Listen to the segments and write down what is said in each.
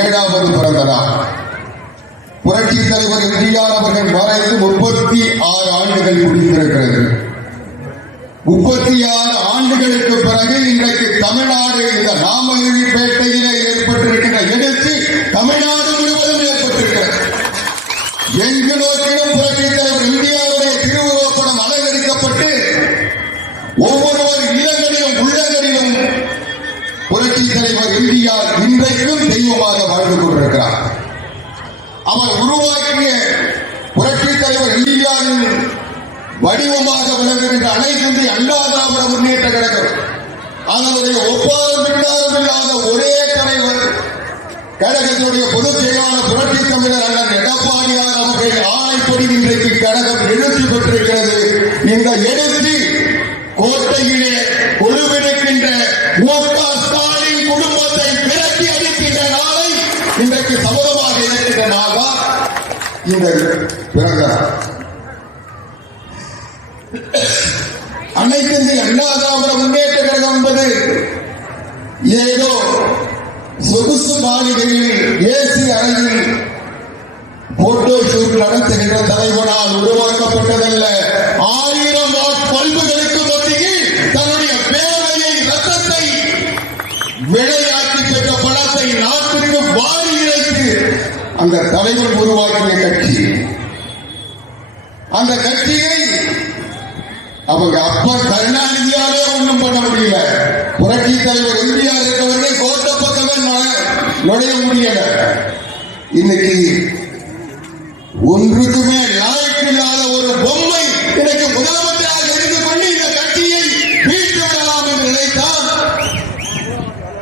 67வது பிறந்த நாள். புரட்சித் தலைவர் எம்ஜிஆர் அவர்கள் மறைந்து 36 ஆண்டுகள் முடிந்திருக்கிறது. 36 ஆண்டுகளுக்கு பிறகு இன்றைக்கு தமிழ்நாடு இந்த நாமகிரிப்பேட்டையிலே ஏற்பட்டிருக்கிற எழுச்சி தமிழ்நாடு முழுவதும் ஏற்பட்டிருக்கிறது. எங்கு நோக்கிலும் புரட்சித் தலைவர் எம்ஜிஆருடைய திருவுருவப்படம் அலங்கரிக்கப்பட்டு ஒவ்வொருவர் இல்லங்களிலும் உள்ளங்களிலும் புரட்சித் தலைவர் எம்ஜிஆர் இன்றைக்கும் தெய்வமாக வாழ்ந்து கொண்டிருக்கிறார். அவர் உருவாக்கிய புரட்சித் தலைவர் எம்ஜிஆரின் வடிவமாக விளங்குகின்ற அனைத்து இந்திய அண்ணா திராவிட முன்னேற்ற கழகம் அதனுடைய ஒப்பாரும் பின்னாரும் இல்லாத ஒரே தலைவர் கழகத்தினுடைய பொதுச் செயலாளர் புரட்சித் தமிழர் அண்ணன் எடப்பாடியார் அவர்கள் ஆணைப்படி இன்றைக்கு கழகம் எழுச்சி பெற்றிருக்கிறது. இந்த எழுச்சி கோட்டையிலே கொழுவிருக்கின்ற ஸ்டாலின் குடும்பத்தை விரட்டி அடிக்கின்ற நாளை இன்றைக்கு சமூகமாக இருக்கின்ற நாள்தான் இந்த பிறந்த அனைத்து இந்திய அண்ணா திராவிட முன்னேற்ற கழகம் என்பது ஏதோ சொகுசு மாளிகையில் ஏசி அறையில் போட்டோ ஷூட் நடத்துகின்ற தலைவனால் உருவாக்கப்பட்டதல்ல. 1000 வாட் பல்புகளுக்கு மத்தியில் தன்னுடைய பேரையை ரத்தத்தை விளையாட்டி பெற்ற பணத்தை நாட்டுக்கு வாரி இறைத்து அந்த தலைவர் உருவாக்கிய கட்சி. அந்த கட்சியை அவங்க அப்பா கருணாநிதியாலே ஒன்றும் பண்ண முடியல. புரட்சி தலைவர் எம்ஜிஆர் இருக்கவர்கள் கோட்ட பக்கமே நுழைய முடியல. இன்னைக்கு ஒன்றுக்குமே லாய்க்கு இல்லாத ஒரு பொம்மை இன்னைக்கு முதலமைச்சராக இருந்து கொண்டு இந்த கட்சியை வீழ்த்தி விடலாம் என்று நினைத்தால்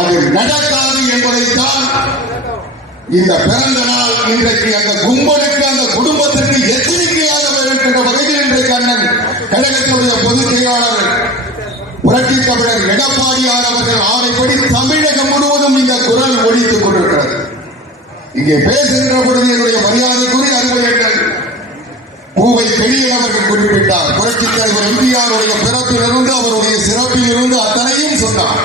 அது நடக்காது என்பதைத்தான் இந்த பிறந்த நாள் இன்றைக்கு அந்த கும்பலுக்கு அந்த குடும்பத்திற்கு எச்சரிக்கையாக இருக்கின்ற வகையில் இன்றைக்கு அண்ணன் கழகத்தினுடைய பொதுச் செயலாளர் புரட்சி தமிழர் எடப்பாடியார் அவர்கள் ஆணைப்படி தமிழகம் முழுவதும் இந்த குரல் ஒலித்துக் கொண்டிருக்கிறது. இங்கே பேசுகின்ற பொழுது என்னுடைய மரியாதைக்குரிய அறிவுரைகள் பூவை பெரியல் அவர்கள் குறிப்பிட்டார். புரட்சி தலைவர் எம்ஜிஆருடைய பிறப்பிலிருந்து அவருடைய சிறப்பில் இருந்து அத்தனையும் சொன்னார்.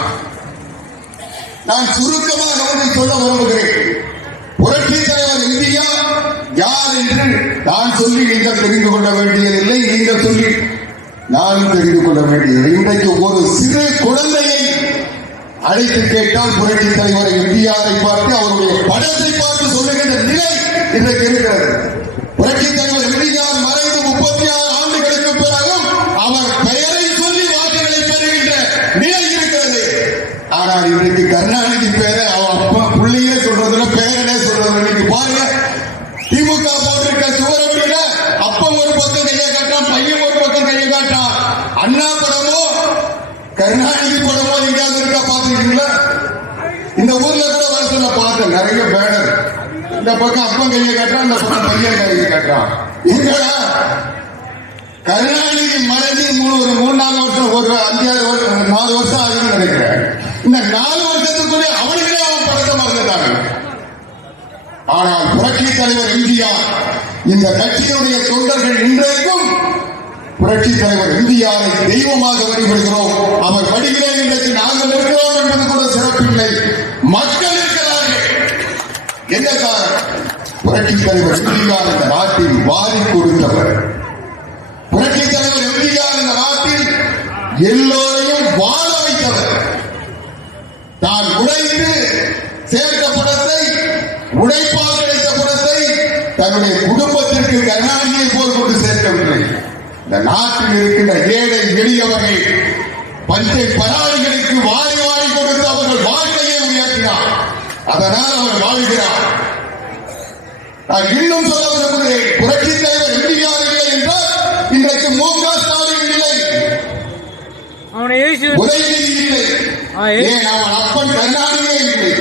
நான் சுருக்கமாக ஒன்று சொல்ல விரும்புகிறேன். புரட்சி தலைவர் எம்ஜிஆர் யார் என்று நான் சொல்லி நீங்கள் தெரிந்து கொள்ள வேண்டியதில்லை, நீங்கள் சொல்லி நானும் தெரிந்து கொள்ள வேண்டியது. இன்றைக்கு ஒரு சிறு குழந்தையை அழைத்து கேட்டால் புரட்சி தலைவர் எம்ஜிஆரை பார்த்து அவருடைய படத்தை பார்த்து சொல்லுகின்ற நிலை இன்றைக்கு இருக்கிறது. புரட்சி தலைவர் எம்ஜிஆர் மறைந்து 36 ஆண்டுகளுக்கு பிறகும் அவர் பெயரை சொல்லி வாக்குகளை பெறுகின்ற நிலை இருக்கிறது. ஆனால் இன்றைக்கு கருணாநிதி பேரை அவன் அப்பா பிள்ளையே சொல்றதுல பேரனே சொல்றது. இன்னைக்கு பாருங்க, திமுக போட்டிருக்க சுவரொட்டியில அப்பம் ஒரு பக்கம் கையை காட்டான், பையன் ஒரு பக்கம் கையை காட்டான். அண்ணா படமோ கருணாநிதி படமோ எங்கேயாவது இருக்கா பாத்துருக்கீங்களா? இந்த ஊர்ல கூட வர சொல்ல பார்த்தேன் நிறைய பேனர். இந்த பக்கம் அப்பம் கையை காட்டான், இந்த பக்கம் பையன் கையை காட்டான். எங்கடா கருணாநிதி மறைஞ்சி ஒரு 3-4 வருஷம், ஒரு 5-4 வருஷம் ஆகுதுன்னு நினைக்கிறேன். இந்த 4 வருஷத்துக்குள்ளே அவனுங்களே அவன் படத்தை மறந்துட்டாங்க. ஆனால் புரட்சி தலைவர் எம்ஜிஆர் இந்த கட்சியினுடைய தொண்டர்கள் இன்றைக்கும் புரட்சி தலைவர் எம்ஜிஆரை தெய்வமாக வழிபடுகிறோம். அவர் வழிகிறேன் இன்றைக்கு நாங்கள் இருக்கிறோம் என்பது கூட சிறப்பில்லை, மக்கள் இருக்கிறார்கள். என்ன காரணம்? புரட்சி தலைவர் எம்ஜிஆர் இந்த நாட்டில் வாரி கொடுத்தவர். புரட்சி தலைவர் எம்ஜிஆர் இந்த நாட்டில் எல்லோரையும் வாழ வைத்தவர். தான் உழைத்து சேர்த்த பணத்தை, உழைப்பாக கிடைத்த பணத்தை தன்னுடைய குடும்பத்திற்கு கருணாநிதியை போல் கொண்டு சேர்க்கவில்லை. இந்த நாட்டில் இருக்கின்ற ஏழை எளியவர்கள் பஞ்சை பராளிகளுக்கு வாரி வாரி கொடுத்து அவர்கள் வாழ்க்கையை உயர்த்தினார். அதனால் அவர் வாழ்கிறார். நான் இன்னும் சொல்ல விரும்புகிறேன், புரட்சி தலைவர் எம்ஜிஆர் இல்லை என்றால் இன்றைக்கு மு.க. ஸ்டாலின் இல்லை, உதயநிதி இல்லை, ஏன் அவன் அப்பன் கருணாநிதியே இல்லை.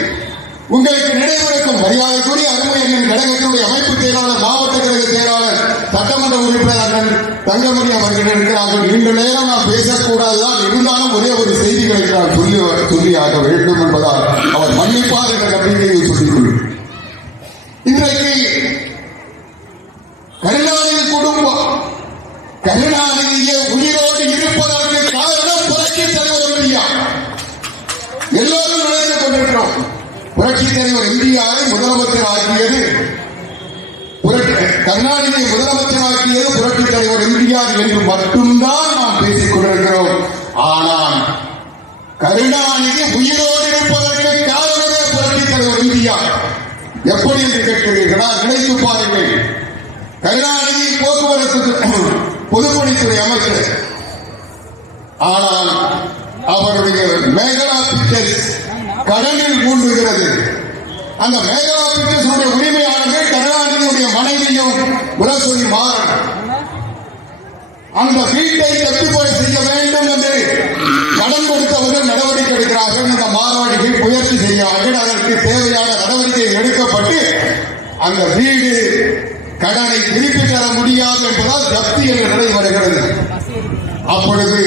உங்களுக்கு நினைவிருக்கும் மரியாதைக்குரிய அருமை என்னும் கழகத்தினுடைய அமைப்பு செயலாளர், மாவட்ட கழக செயலாளர், சட்டமன்ற உறுப்பினர் அண்ணன் தங்கமணி அவர்கள் இருக்கிறார்கள். நீண்ட நேரம் நான் பேசக்கூடாதுதான், இருந்தாலும் ஒரே ஒரு செய்திகளை நான் சொல்லியாக வேண்டும் என்பதால் அவர் மன்னிப்பார் என்ற நம்பிக்கையை சொல்லிக்கொள்ளும். இன்றைக்கு கருணாநிதி குடும்பம் கருணாநிதியை உயிரோடு இருப்பதற்கு காரணம் புரட்சி தலைவர் எம்ஜிஆர். எல்லோரும் நினைத்துக் கொண்டிருக்கிறோம். புரட்சித் தலைவர் எம்ஜிஆரை முதலமைச்சர் ஆக்கியது, கருணாநிதியை முதலமைச்சராக்கியது புரட்சித் தலைவர் எம்ஜிஆர் என்று மட்டும்தான் நாம் பேசிக் கொண்டிருக்கிறோம். ஆனால் கருணாநிதி உயிரோடு இருப்பதற்கு காரணமே புரட்சித் தலைவர் எம்ஜிஆர். எப்படி என்று கேட்கிறீர்களா? நினைத்து பாருங்கள். கருணாநிதி போக்குவரத்து பொதுப்பணித்துறை அமைச்சர். ஆனால் அவருடைய மேகலா பிக்சர்ஸ் கடனில் மூழ்குகிறது. அந்த மேகலா பிக்சர்ஸ் உரிமையாளர்கள் கருணாநிதியுடைய மனைவியும் முரசொலி மாறன். அந்த வீட்டை தட்டுப்பாடு செய்ய வேண்டும் என்று கடன் கொடுத்தவர்கள் நடவடிக்கை எடுக்கிறார்கள். இந்த மார்வாடிகள் முயற்சி செய்கிறார்கள். அதற்கு தேவையான நடவடிக்கை எடுக்கப்பட்டு அந்த வீடு கடனை திருப்பி தர முடியாது என்பதால் ஜப்தி என்ற நிலை வருகிறது. அப்பொழுது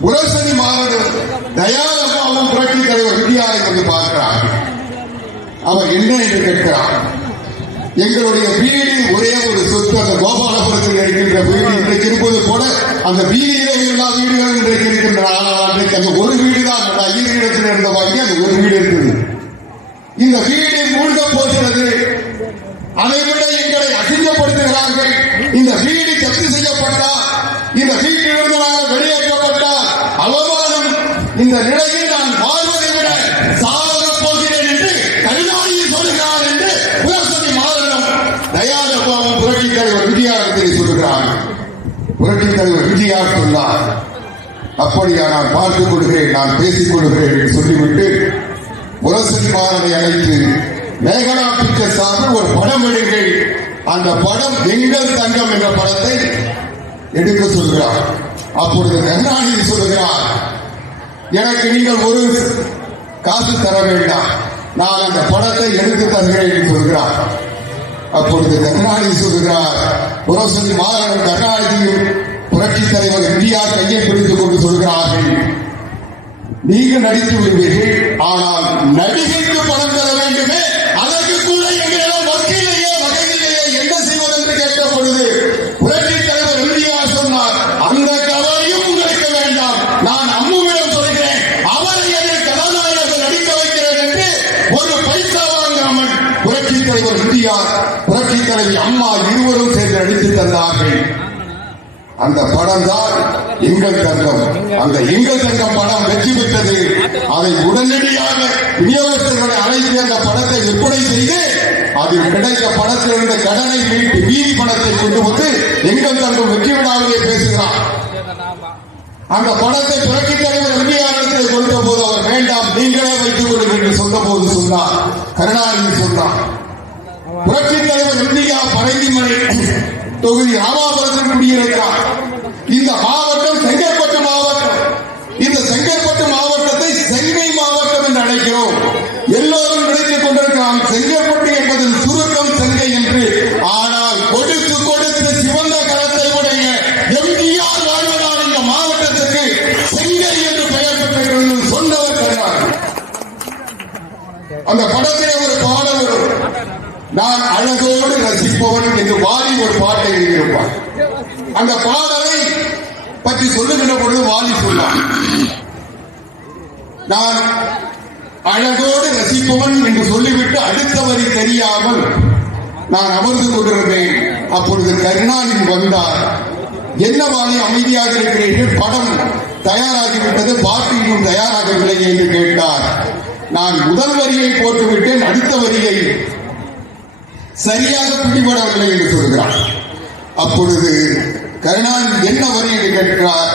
முரசொலி மாறன் தயாரமாகவும் புரட்சி தலைவர் எம்ஜிஆரை வந்து பார்க்கிறார். அவர் என்ன என்று கேட்கிறார். எங்களுடைய வீடு ஒரே ஒரு சொத்து, அந்த கோபாலபுரத்தில் இருக்கின்ற வீடு இன்றைக்கு இருப்பது போல அந்த வீதியிலே எல்லா வீடுகளும் இன்றைக்கு இருக்கின்றன. ஆனால் அன்றைக்கு அந்த ஒரு வீடு தான் ஐயரிடத்தில் இருந்த வாங்கி அந்த ஒரு வீடு இருக்குது. இந்த வீடு மூழ்க போகிறது. அதைவிட எங்களை அசிங்கப்படுத்துகிறார்கள். இந்த வீடு ஜப்தி செய்யப்பட்டால், இந்த வீட்டிலிருந்து நாங்கள் வெளியேற்றப்பட்டால் அவமானம். இந்த நிலையில் நான் வாழ்வதை விட சாகப் போகிறேன் என்று கருணாநிதி சொல்கிறார் என்று முரசொலி மாறனும் தயாரபாவும் புரட்சி தலைவர் எம்ஜிஆர் சொல்கிறார். புரட்சி தலைவர் எம்ஜிஆர் சொன்னார், அப்படியா நான் பார்த்துக் கொள்கிறேன், நான் பேசிக் கொள்கிறேன் என்று சொல்லிவிட்டு முரசொலி மாறனை அழைத்து மேகலா பிக்சர்ஸ் சார்பில் ஒரு படம் எடுங்கள், அந்த படம் எங்கள் தங்கம் என்ற படத்தை எடுக்க சொல்கிறார். அப்பொழுது கருணாநிதி சொல்லுகிறார், எனக்கு நீங்கள் ஒரு காசு தர வேண்டாம், நான் அந்த படத்தை எடுத்து தருகிறேன் என்று சொல்கிறார். அப்பொழுது கருணாநிதி சொல்கிறார், முரசொலி மாறன் கருணாநிதியும் புரட்சி தலைவர் எம்ஜிஆர் கையை பிடித்துக் கொண்டு சொல்கிறார்கள், நீங்கள் நடித்து விடுவீர்கள், ஆனால் நடிகைக்கு பணம் தர வேண்டுமே, அதற்கு கூட எங்களிடம் வக்கீலையே வகையிலேயே என்ன செய்வது என்று கேட்கப்படுது. புரட்சி தலைவர் எம்ஜிஆர் சொன்னார், அந்த கவலையும் உங்களுக்கு வேண்டாம், நான் அம்முவிடம் சொல்கிறேன், அவரை எதிர் கதாநாயகர்கள் நடிக்க வைக்கிறேன் என்று ஒரு பைசா வாங்காமல் புரட்சி தலைவர் எம்ஜிஆர் புரட்சி தலைவி அம்மா இருவரும் சேர்ந்து நடித்து தந்தார்கள். அந்த படம் தான் எங்கள் தங்கம். அந்த எங்கள் தங்கம் படம் வெற்றி பெற்றது. அதை உடனடியாக விநியோகஸ்தர்களை அழைத்து அந்த படத்தை விற்பனை செய்து அதில் கிடைத்த படத்தில் இருந்த கடனை மீட்டு மீதி பணத்தை கொண்டு வந்து எங்கள் தங்கம் வெற்றி விழாவிலே பேசுகிறார். அந்த படத்தை புரட்சி தலைவர் எம்ஜிஆர் கொடுத்த போது அவர் வேண்டாம், நீங்களே வைத்துக் கொள்ளுங்கள் என்று சொன்ன போது சொன்னார், கருணாநிதி சொன்னார், புரட்சி தலைவர் எம்ஜிஆர் பரங்கிமலை தொகுதி ராமாபுரத்தில் குடியிருக்கிறார். இந்த மாவட்டம் செங்கற்பட்டு மாவட்டம். இந்த செங்கற்பட்டு மாவட்டத்தை சென்னை மாவட்டம் என்று அழைக்கிறோம். எல்லோரும் நினைத்துக் கொண்டிருக்கிறான் செங்கற்பட்டு என்பதன் சுருக்கம் செங்கை என்று. ஆனால் கொடுத்து கொடுத்து சிவந்த கரத்தை உடைய எம்ஜிஆர் வாழ்வதால் இந்த மாவட்டத்துக்கு செங்கை என்று பெயர் பெற்றது சொன்னவர் கருணாநிதி. அந்த படத்திலே ஒரு பாடல் வரும், நான் அழகோடு ரசிப்பவன் என்று வாலி ஒரு பாட்டை எழுதியிருப்பார். அந்த பாடலை பற்றி சொல்லுகின்ற பொழுது வாலி சொன்னார், நான் அழகோடு ரசிப்பவன் என்று சொல்லிவிட்டு அடுத்த வரி தெரியாமல் நான் அமர்ந்து கொண்டிருந்தேன். அப்பொழுது கருணாநிதி வந்தார். என்ன வாலி அமைதியாக இருக்கிறீர்கள், படம் தயாராகிவிட்டது, பாட்டு இன்னும் தயாராகவில்லை என்று கேட்டார். நான் முதல் வரியை போட்டுவிட்டேன், அடுத்த வரியை சரியாக பிடிபடவில்லை என்று சொல்கிறார். அப்பொழுது கருணாநிதி என்ன வரி என்று கேட்கிறார்,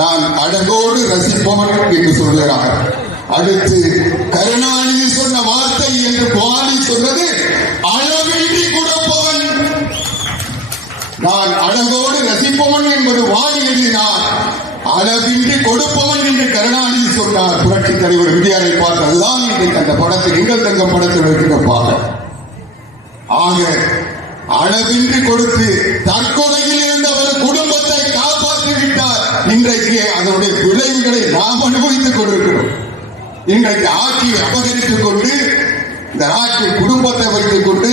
நான் அழகோடு ரசிப்பவன் என்று சொல்கிறார். அடுத்து கருணாநிதி சொன்ன வார்த்தை என்று வாலி சொன்னது அளவின்றி கொடுப்பவன். நான் அழகோடு ரசிப்பவன் என்பது வாலி எழுதினார், அளவின்றி கொடுப்பவன் என்று கருணாநிதி சொன்னார். புரட்சி தலைவர் எம்ஜிஆரை பார்த்து அதுதான் இன்றைக்கு அந்த படத்தில் எங்கள் தங்கம் படத்தில் இருக்கிற பாடல். ஆக அளவின்றி கொடுத்து தற்கொலையில் இருந்தவர் குடும்பத்தை காப்பாற்றிவிட்டார். இன்றைக்கு அதனுடைய விளைவுகளை நாம் அனுபவித்துக் கொண்டிருக்கிறோம். இன்றைக்கு ஆட்சியை அபகரித்துக் கொண்டு இந்த நாட்டில் குடும்பத்தை வைத்துக் கொண்டு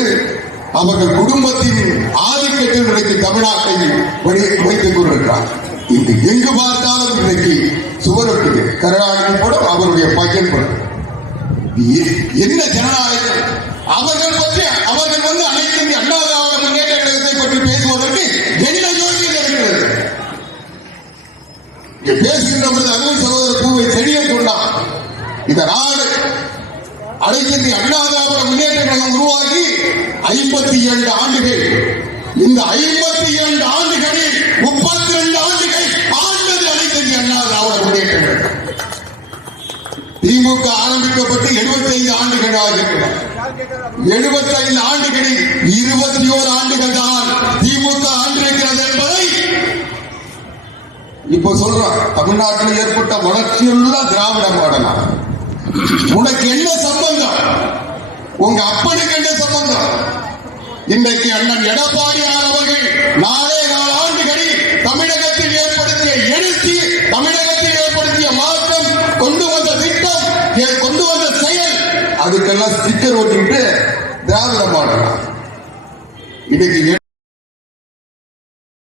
அவர்கள் குடும்பத்தின் ஆதிக்கத்தில் இன்றைக்கு தமிழ்நாட்டை வைத்துக் கொண்டிருக்கிறார். இங்கு எங்கு பார்த்தாலும் இன்றைக்கு சுவரொட்டுது. கருணாநிதி படம், அவருடைய பையன் படம். என்ன ஜனநாயகம்? அவர்கள் பற்றி அவர்கள் அனைத்து இந்திய அண்ணா திராவிட முன்னேற்ற கழகத்தை பற்றி பேசுவதற்கு என்ன யோகியதை இருக்கிறது? இங்கே பேசுகின்ற பொழுது அருள் சகோதரர் பூவை செடிய சொன்னார், இந்த நாடு அனைத்து இந்திய அண்ணா திராவிட முன்னேற்ற கழகம் உருவாக்கி 52 ஆண்டுகள். இந்த 52 ஆண்டுகளில் 32 ஆண்டுகள் ஆண்டது அனைத்து இந்திய அண்ணா திராவிட முன்னேற்ற கழகம். திமுக ஆரம்பிக்கப்பட்டு 75 ஆண்டுகள் ஆகின்றன. 75 ஆண்டுகளில் 21 ஆண்டுகள் தான் திமுக ஆண்டிருக்கிறது என்பதை இப்ப சொல்றான். தமிழ்நாட்டில் ஏற்பட்ட வளர்ச்சியுள்ள திராவிட மாடல். உனக்கு என்ன சம்பந்தம்? உங்க அப்பனுக்கு என்ன சம்பந்தம்? இன்றைக்கு அண்ணன் எடப்பாடியார் அவர்கள் 4 ஆண்டுகளில் தமிழகத்தில் ஏற்படுத்திய எழுச்சி, தமிழகத்தில் ஏற்படுத்திய மாற்றம், கொண்டு வந்த திட்டம், கொண்டு வந்த செயல், அதுக்கெல்லாம் ஸ்டிக்கர் ஓட்டிவிட்டு திராவிட மாடல் இன்னைக்கு